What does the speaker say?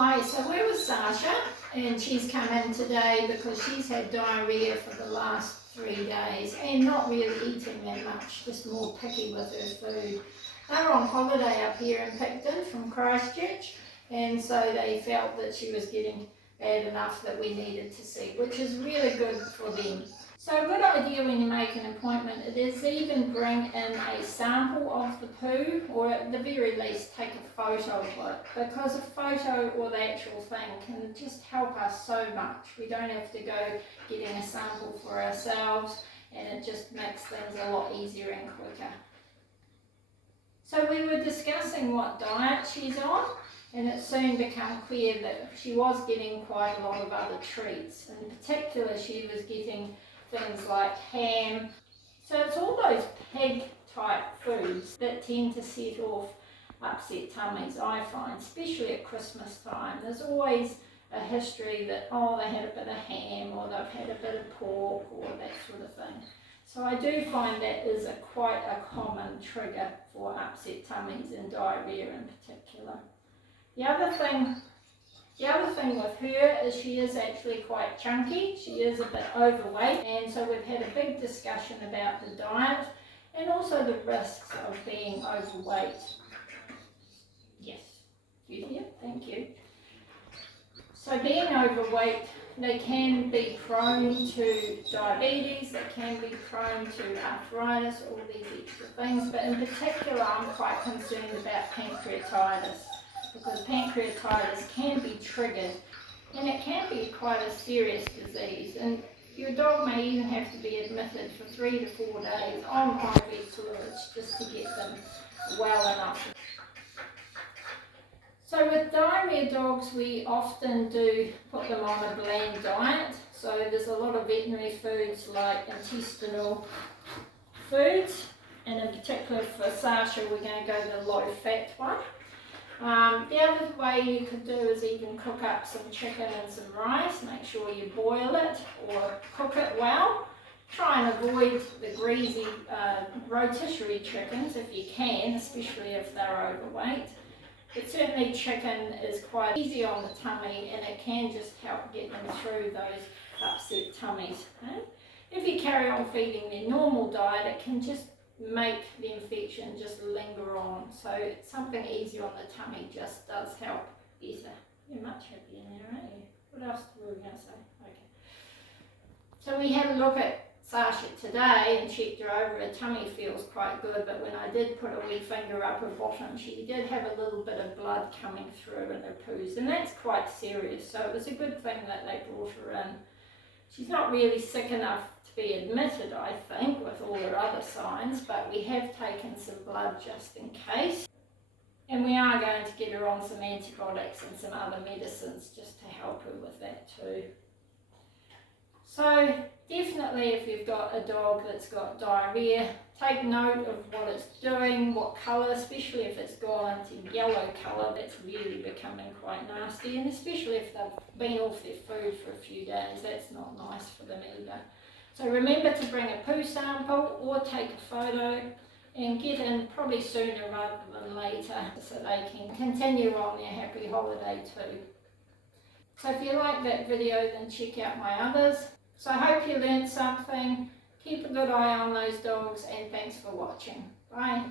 Hi, so we're with Sasha and she's come in today because she's had diarrhoea for the last 3 days and not really eating that much, just more picky with her food. They were on holiday up here in Picton from Christchurch, and so they felt that she was getting bad enough that we needed to see, which is really good for them. So a good idea when you make an appointment it is even bring in a sample of the poo, or at the very least take a photo of it, because a photo or the actual thing can just help us so much. We don't have to go getting a sample for ourselves, and it just makes things a lot easier and quicker. So we were discussing what diet she's on, and it soon became clear that she was getting quite a lot of other treats. In particular, she was getting things like ham. So it's all those pig type foods that tend to set off upset tummies, I find, especially at Christmas time. There's always a history that, oh, they had a bit of ham, or they've had a bit of pork, or that sort of thing. So I do find that is quite a common trigger for upset tummies and diarrhoea in particular. The other thing with her is she is actually quite chunky. She is a bit overweight, and so we've had a big discussion about the diet and also the risks of being overweight. Yes, you hear? Thank you. So being overweight, they can be prone to diabetes, they can be prone to arthritis, all these extra things, but in particular I'm quite concerned about pancreatitis, because pancreatitis can be triggered and it can be quite a serious disease, and your dog may even have to be admitted for 3 to 4 days on IV fluids just to get them well enough. So with diarrhea dogs, we often do put them on a bland diet. So there's a lot of veterinary foods like intestinal foods, and in particular for Sasha, we're going to go the low-fat one. The other way you could do is even cook up some chicken and some rice. Make sure you boil it or cook it well. Try and avoid the greasy rotisserie chickens if you can, especially if they're overweight. But certainly chicken is quite easy on the tummy, and it can just help get them through those upset tummies. Okay? If you carry on feeding their normal diet, it can just make the infection just linger on. So something easy on the tummy just does help better. You're much happier now, aren't you? What else were we going to say? Okay. So we had a look at Sasha today and checked her over. Her tummy feels quite good, but when I did put a wee finger up her bottom, she did have a little bit of blood coming through in her poos, and that's quite serious. So it was a good thing that they brought her in. She's not really sick enough to be admitted, I think, with all her other signs, but we have taken some blood just in case. And we are going to get her on some antibiotics and some other medicines just to help her with that too. So definitely if you've got a dog that's got diarrhoea, take note of what it's doing, what colour, especially if it's gone into yellow colour, that's really becoming quite nasty, and especially if they've been off their food for a few days, that's not nice for them either. So remember to bring a poo sample or take a photo and get in probably sooner rather than later so they can continue on their happy holiday too. So if you like that video, then check out my others. So I hope you learned something. Keep a good eye on those dogs, and thanks for watching. Bye.